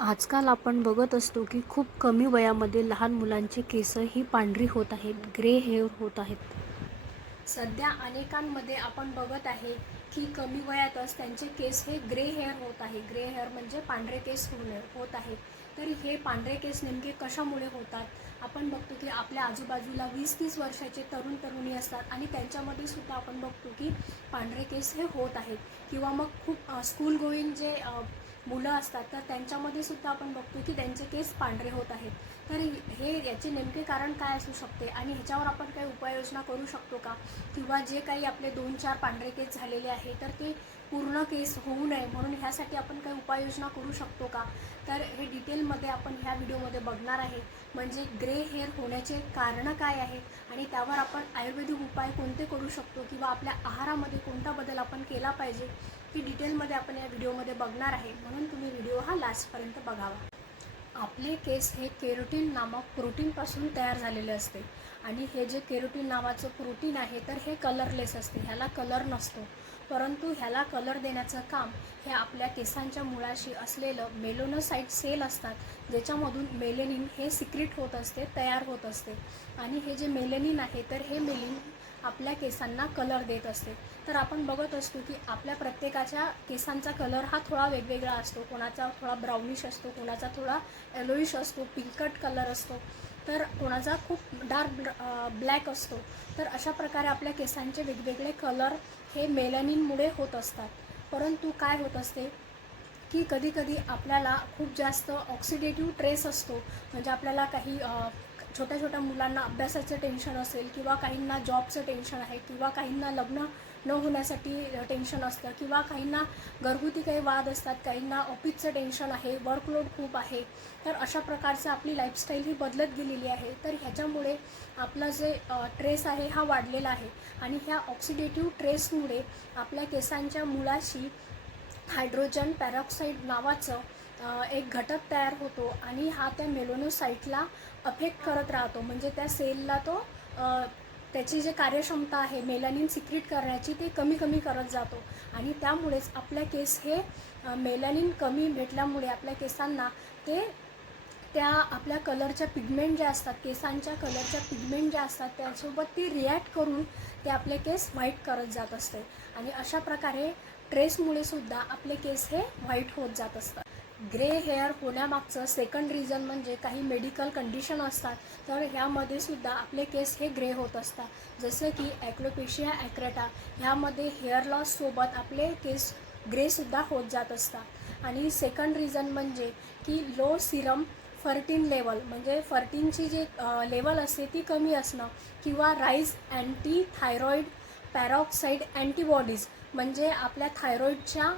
आजकाल आपण बघत असतो की खूप कमी वयामध्ये लहान मुलांची केस ही पांढरी होत आहेत ग्रे हेअर होत आहेत. सध्या अनेकांमध्ये आपण बघत आहे की कमी वयातच त्यांचे केस हे ग्रे हेअर होत आहे. ग्रे हेअर म्हणजे पांढरे केस होत आहेत तरी हे पांढरे केस नेमके कशामुळे होतात? आपण बघतो की आपल्या आजूबाजूला वीस तीस वर्षाचे तरुण तरुणी असतात आणि त्यांच्यामध्ये सुद्धा आपण बघतो की पांढरे केस हे होत आहेत. किंवा मग खूप स्कूल गोईंग जे मुलं असतात तर त्यांच्यामध्ये सुद्धा आपण बघतो की त्यांचे केस पांढरे होत आहेत. तर हे याचे नेमके कारण काय असू शकते? आणि ह्याच्यावर आपण काही उपाययोजना करू शकतो का? किंवा जे काही आपले दोन चार पांढरे केस झालेले आहे तर ते पूर्ण केस होऊ नये म्हणून ह्यासाठी आपण काही उपाययोजना करू शकतो का? तर हे डिटेलमध्ये आपण ह्या व्हिडिओमध्ये बघणार आहे. म्हणजे ग्रे हेअर होण्याचे कारणं काय आहे? आणि त्यावर आपण आयुर्वेदिक उपाय कोणते करू शकतो? किंवा आपल्या आहारामध्ये कोणता बदल आपण केला पाहिजे? ती डिटेलमध्ये आपण या व्हिडिओमध्ये बघणार आहे. म्हणून तुम्ही व्हिडिओ हा लास्टपर्यंत बघावा. आपले केस हे केरोटीन नामक प्रोटीनपासून तयार झालेले असते. आणि हे जे केरोटीन नावाचं प्रोटीन आहे तर हे कलरलेस असते. ह्याला कलर नसतो. परंतु ह्याला कलर देण्याचं काम हे आपल्या केसांच्या मुळाशी असलेलं मेलोनोसाईट सेल असतात ज्याच्यामधून मेलेनिन हे सिक्रिट होत असते तयार होत असते. आणि हे जे मेलेनिन आहे तर हे मेलिन आपल्या केसांना कलर देत असते. तर आपण बघत असतो की आपल्या प्रत्येकाच्या केसांचा कलर हा थोडा वेगवेगळा असतो. कोणाचा थोडा ब्राउनिश असतो कोणाचा थोडा येलोइश असतो पिंकट कलर असतो. तर कोणाचा खूप डार्क ब्लॅक असतो. तर अशा प्रकारे आपल्या केसांचे वेगवेगळे कलर हे मेलॅनिनमुळे होत असतात. परंतु काय होत असते की कधीकधी आपल्याला खूप जास्त ऑक्सिडेटिव्ह ट्रेस असतो. म्हणजे आपल्याला काही छोट्या छोट्या मुलांना अभ्यासाचं टेन्शन असेल किंवा काहींना जॉबचं टेन्शन आहे किंवा काहींना लग्न न होण्यासाठी टेन्शन असतं किंवा काहींना घरगुती काही वाद असतात काहींना ऑफिसचं टेन्शन आहे वर्कलोड खूप आहे तर अशा प्रकारचं आपली लाईफस्टाईल ही बदलत गेलेली आहे. तर ह्याच्यामुळे आपला जे ट्रेस आहे हा वाढलेला आहे. आणि ह्या ऑक्सिडेटिव्ह ट्रेसमुळे आपल्या केसांच्या मुळाशी हायड्रोजन पॅरॉक्साईड नावाचं एक घटक तयार होतो आणि हा त्या मेलोनोसाईटला अफेक्ट करत राहतो. म्हणजे त्या सेलला तो त्याची जी कार्यक्षमता आहे मेलानिन सिक्रिट करण्याची ते कमी कमी करत जातो. आणि त्यामुळेच आपल्या केस हे मेलानिन कमी भेटल्यामुळे आपल्या केसांना ते त्या आपल्या कलरच्या पिगमेंट ज्या असतात केसांच्या कलरच्या पिगमेंट ज्या असतात त्यासोबत ती रिॲक्ट करून ते आपले केस व्हाईट करत जात असते. आणि अशा प्रकारे ट्रेसमुळे सुद्धा आपले केस हे व्हाईट होत जात असतात. ग्रे हेअर होण्यामागचं सेकंड रिझन म्हणजे काही मेडिकल कंडिशन असतात. तर ह्यामध्ये सुद्धा आपले केस हे ग्रे होत असतात. जसं की ॲक्लोपेशिया ॲक्रेटा ह्यामध्ये हेअर लॉससोबत आपले केस ग्रेसुद्धा होत जात असतात. आणि सेकंड रिझन म्हणजे की लो सिरम फर्टीन लेवल म्हणजे फर्टीनची जी लेवल असते ती कमी असणं किंवा rise anti thyroid peroxide antibodies म्हणजे आपल्या थायरॉईडच्या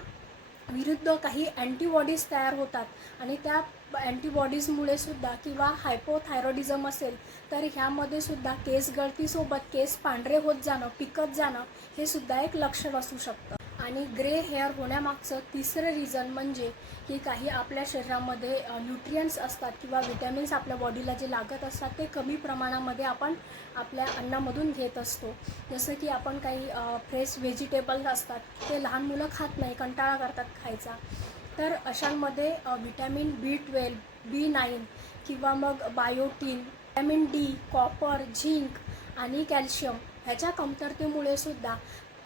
विरुद्ध काही अँटीबॉडीज तयार होतात. आणि त्या अँटीबॉडीजमुळे सुद्धा किंवा हायपोथायरॉइडिझम असेल तर ह्यामध्ये सुद्धा केस गळतीसोबत केस पांढरे होत जाणं पिकत जाणं हे सुद्धा एक लक्षण असू शकतं. आणि ग्रे हेअर होण्यामागचं तिसरं रिझन म्हणजे की काही आपल्या शरीरामध्ये न्यूट्रियंट्स असतात किंवा विटॅमिन्स आपल्या बॉडीला जे लागत असतात ते कमी प्रमाणामध्ये आपण आपल्या अन्नामधून घेत असतो. जसं की आपण काही फ्रेश व्हेजिटेबल्स असतात ते लहान मुलं खात नाही कंटाळा करतात खायचा. तर अशांमध्ये vitamin B twelve B nine किंवा मग biotin vitamin D copper zinc आणि कॅल्शियम ह्याच्या कमतरतेमुळे सुद्धा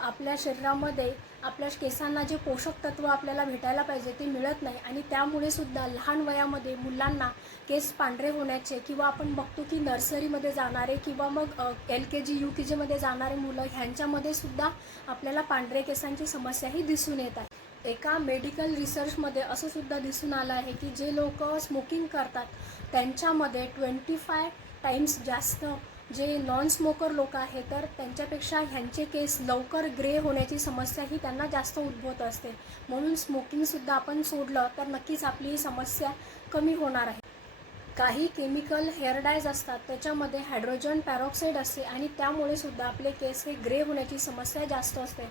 आपल्या शरीरामध्ये आपल्या केसांना जे पोषक तत्व आपल्याला भेटायला पाहिजे ते मिळत नाही आणि त्यामुळे सुद्धा लहान वयामध्ये मुलांना केस पांढरे होण्याचे किंवा आपण बघतो की नर्सरीमध्ये जाणारे किंवा मग एल के जी यू के जीमध्ये जाणारे मुलं ह्यांच्यामध्ये सुद्धा आपल्याला पांढरे केसांची समस्याही दिसून येत आहे. एका मेडिकल रिसर्चमध्ये असं सुद्धा दिसून आलं आहे की जे लोक स्मोकिंग करतात त्यांच्यामध्ये ट्वेंटी फाय टाईम्स जास्त जे नॉन स्मोकर लोक आहेत तर त्यांच्यापेक्षा ह्यांचे केस लवकर ग्रे होण्याची समस्या ही त्यांना जास्त उद्भवत असते. म्हणून स्मोकिंगसुद्धा आपण सोडलं तर नक्कीच आपली ही समस्या कमी होणार आहे. काही केमिकल हेअर डायज असतात त्याच्यामध्ये हायड्रोजन पॅरॉक्साईड असते आणि त्यामुळे सुद्धा आपले केस हे ग्रे होण्याची समस्या जास्त असते.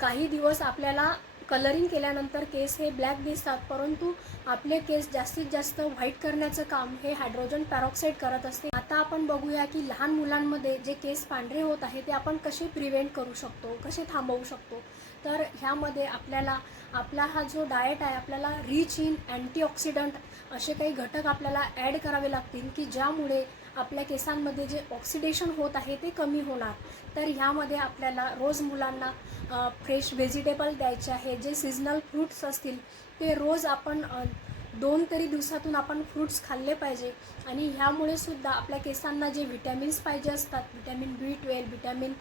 काही दिवस आपल्याला कलरिंग केल्यानंतर केस हे ब्लॅक दिसतात परंतु आपले केस जास्तीत जास्त व्हाईट करण्याचं काम हे हायड्रोजन पॅरॉक्साईड करत असते. आता आपण बघूया की लहान मुलांमध्ये जे केस पांढरे होत आहे ते आपण कसे प्रिव्हेंट करू शकतो कसे थांबवू शकतो? तर ह्यामध्ये आपल्याला आपला हा जो डाएट आहे आपल्याला रिच इन अँटीऑक्सिडंट असे काही घटक आपल्याला ॲड करावे लागतील की ज्यामुळे आपल्या केसांमध्ये जे ऑक्सिडेशन होत आहे ते कमी होणार. तर ह्यामध्ये आपल्याला रोज मुलांना फ्रेश व्हेजिटेबल द्यायचे आहे जे सीझनल फ्रूट्स असतील ते रोज आपण दोन तरी दिवसातून आपण फ्रूट्स खाल्ले पाहिजे. आणि ह्यामुळे सुद्धा आपल्या केसांना जे व्हिटॅमिन्स पाहिजे असतात vitamin B twelve vitamin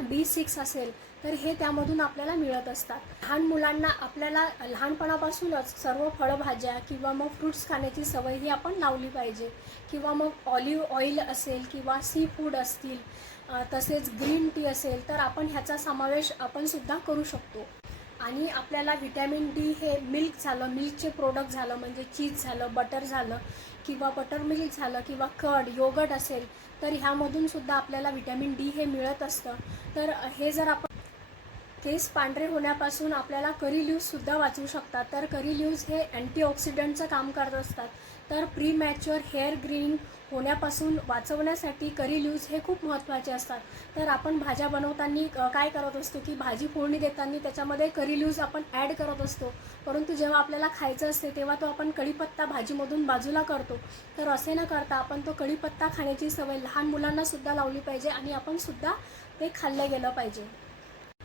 B six असेल तर हे त्यामधून आपल्याला मिळत असतात. लहान मुलांना आपल्याला लहानपणापासूनच सर्व फळभाज्या किंवा मग फ्रूट्स खाण्याची सवय ही आपण लावली पाहिजे. किंवा मग ऑलिव्ह ऑइल असेल किंवा सी फूड असतील तसेच ग्रीन टी असेल तर आपण ह्याचा समावेश आपण सुद्धा करू शकतो. आणि आपल्याला व्हिटॅमिन डी हे मिल्क झालं मिल्कचे प्रोडक्ट झालं म्हणजे चीज झालं बटर झालं किंवा बटर मिल्क झालं किंवा कड योगट असेल तर ह्यामधून सुद्धा आपल्याला व्हिटॅमिन डी हे मिळत असतं. तर हे जर आपण केस पांढरे होण्यापासून आपल्याला करी लीव्हसुद्धा वाचवू शकतात. तर करी लिव्ज हे अँटीऑक्सिडंटचं काम करत असतात. तर प्री मॅच्युअर हेअर ग्रीनिंग होण्यापासून वाचवण्यासाठी करी ल्यूज हे खूप महत्त्वाचे असतात. तर आपण भाज्या बनवताना काय करत असतो की भाजी फोडणी देताना त्याच्यामध्ये करी लीव्हज आपण ॲड करत असतो. परंतु जेव्हा आपल्याला खायचं असते तेव्हा तो आपण कढीपत्ता भाजीमधून बाजूला करतो. तर असे न करता आपण तो कढीपत्ता खाण्याची सवय लहान मुलांनासुद्धा लावली पाहिजे आणि आपणसुद्धा ते खाल्लं गेलं पाहिजे.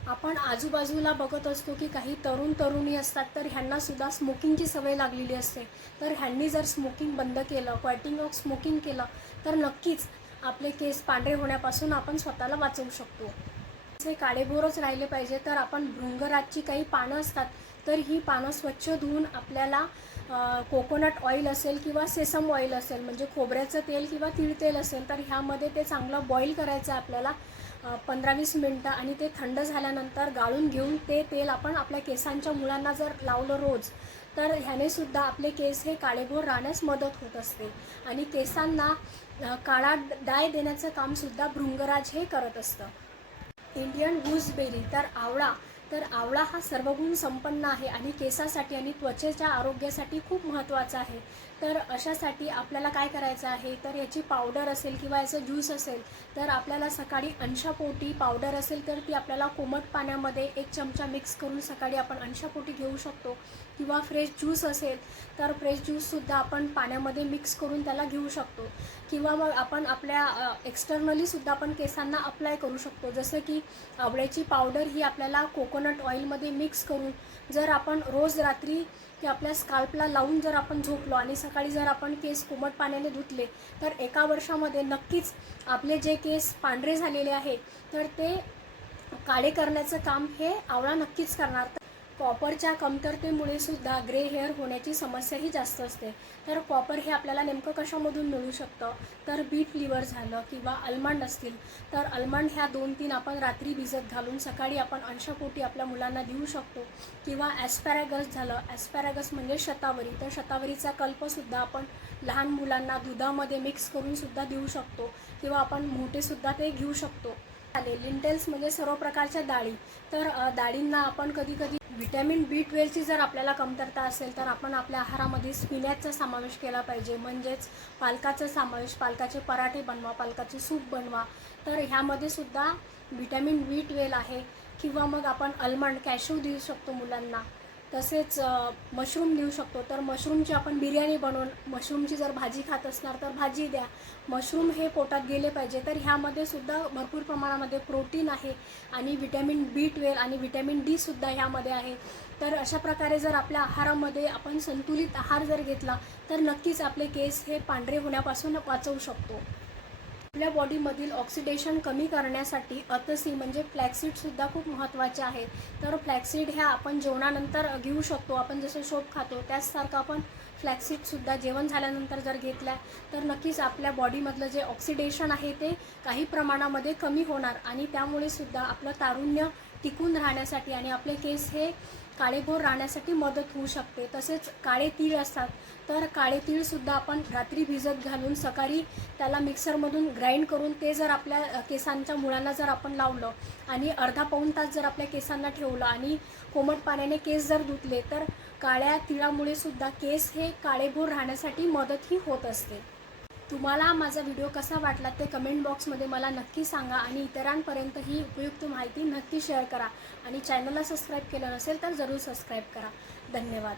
आपण आजूबाजूला बघत असतो की काही तरुण तरुणी असतात तर ह्यांना सुद्धा स्मोकिंगची सवय लागलेली असते. तर ह्यांनी जर स्मोकिंग बंद केलं क्वाटिंग ऑफ स्मोकिंग केलं तर नक्कीच आपले केस पांढरे होण्यापासून आपण स्वतःला वाचवू शकतो. जे काळेभोरच राहिले पाहिजे तर आपण भृंगराजची काही पानं असतात तर ही पानं स्वच्छ धुवून आपल्याला कोकोनट ऑइल असेल किंवा सेसम ऑइल असेल म्हणजे खोबऱ्याचं तेल किंवा तिळतेल असेल तर ह्यामध्ये ते चांगलं बॉईल करायचं आहे आपल्याला. पंधरा वीस मिनटं आणि ते थंड झाल्यानंतर गाळून घेऊन ते तेल आपण आपल्या केसांच्या मुलांना जर लावलं रोज तर ह्याने सुद्धा आपले केस हे काळेभोर राहण्यास मदत होत असते. आणि केसांना काळा डाय देण्याचं कामसुद्धा भृंगराज हे करत असतं. इंडियन गुजबेरी तर आवळा तर आवळा हा सर्वगुण संपन्न आहे आणि केसासाठी आणि त्वचेच्या आरोग्यासाठी खूप महत्त्वाचा आहे. तर अशासाठी आपल्याला काय करायचं आहे? तर याची पावडर असेल किंवा याचं ज्यूस असेल तर आपल्याला सकाळी अंशापोटी पावडर असेल तर ती आपल्याला कोमट पाण्यामध्ये एक चमचा मिक्स करून सकाळी आपण अंशापोटी घेऊ शकतो. किंवा फ्रेश ज्यूस असेल तर फ्रेश ज्यूससुद्धा आपण पाण्यामध्ये मिक्स करून त्याला घेऊ शकतो. किंवा मग आपण आपल्या एक्सटर्नलीसुद्धा आपण केसांना अप्लाय करू शकतो. जसं की आवळ्याची पावडर ही आपल्याला कोकोनट ऑइलमध्ये मिक्स करून जर आपण रोज रात्री ते आपल्या स्काल्पला लावून जर आपण झोपलो आणि सकाळी जर आपण केस कोमट पाण्याने धुतले तर एका वर्षामध्ये नक्कीच आपले जे केस पांढरे झालेले आहे तर ते काळे करण्याचं काम हे आवळा नक्कीच करणार. कॉपरच्या कमतरतेमुळे सुद्धा ग्रे हेअर होण्याची समस्याही जास्त असते. तर कॉपर हे आपल्याला नेमकं कशामधून मिळू शकतं? तर बीट लिव्हर झालं किंवा अल्मंड असतील. तर अल्मंड ह्या दोन तीन आपण रात्री भिजत घालून सकाळी आपण अंशापोटी आपल्या मुलांना देऊ शकतो. किंवा ॲस्पॅरॅगस झालं. ॲस्पॅरॅगस म्हणजे शतावरी. तर शतावरीचा कल्पसुद्धा आपण लहान मुलांना दुधामध्ये मिक्स करूनसुद्धा देऊ शकतो. किंवा आपण मोठेसुद्धा ते घेऊ शकतो. आले. लिंटेल्स म्हणजे सर्व प्रकारच्या डाळी. तर डाळींना आपण कधी कधी व्हिटॅमिन बी ट्वेल्वची जर आपल्याला कमतरता असेल तर आपण आपल्या आहारामध्ये स्पिनॅचचा समावेश केला पाहिजे. म्हणजेच पालकाचा समावेश पालकाचे पराठे बनवा पालकाचे सूप बनवा. तर ह्यामध्ये सुद्धा व्हिटॅमिन बी ट्वेल्व आहे. किंवा मग आपण अल्मंड कॅशू देऊ शकतो मुलांना. तसेच मशरूम देऊ शकतो. तर मशरूमची आपण बिर्याणी बनवून मशरूमची जर भाजी खात असणार तर भाजी द्या. मशरूम हे पोटात गेले पाहिजे. तर ह्यामध्ये सुद्धा भरपूर प्रमाणामध्ये प्रोटीन आहे आणि व्हिटॅमिन बी ट्वेल्व आणि व्हिटॅमिन डी सुद्धा ह्यामध्ये आहे. तर अशा प्रकारे जर आपल्या आहारामध्ये आपण संतुलित आहार जर घेतला तर नक्कीच आपले केस हे पांढरे होण्यापासून वाचवू शकतो. आपल्या बॉडीमधील ऑक्सिडेशन कमी करण्यासाठी अतसी म्हणजे फ्लॅक्सीडसुद्धा खूप महत्त्वाचे आहे. तर फ्लॅक्सीड ह्या आपण जेवणानंतर घेऊ शकतो. आपण जसं शोप खातो त्याचसारखं आपण फ्लॅक्सीडसुद्धा जेवण झाल्यानंतर जर घेतल्या तर नक्कीच आपल्या बॉडीमधलं जे ऑक्सिडेशन आहे ते काही प्रमाणामध्ये कमी होणार आणि त्यामुळे सुद्धा आपलं तारुण्य टिकून राहण्यासाठी आणि आपले केस हे काळेभोर राहण्यासाठी मदत होऊ शकते. तसेच काळे तीळ असतात तर काळे तीळसुद्धा आपण रात्री भिजत घालून सकाळी त्याला मिक्सरमधून ग्राइंड करून ते जर आपल्या केसांच्या मुळांना जर आपण लावलं आणि अर्धा पाऊण तास जर आपल्या केसांना ठेवलं आणि कोमट पाण्याने केस जर धुतले तर काळ्या तिळामुळे सुद्धा केस हे काळेभोर राहण्यासाठी मदतही होत असते. तुम्हाला माझा व्हिडिओ कसा वाटला ते कमेंट बॉक्समध्ये मला नक्की सांगा आणि इतरांपर्यंत ही उपयुक्त माहिती नक्की शेअर करा. आणि चॅनलला सबस्क्राईब केलं नसेल तर जरूर सबस्क्राईब करा. धन्यवाद.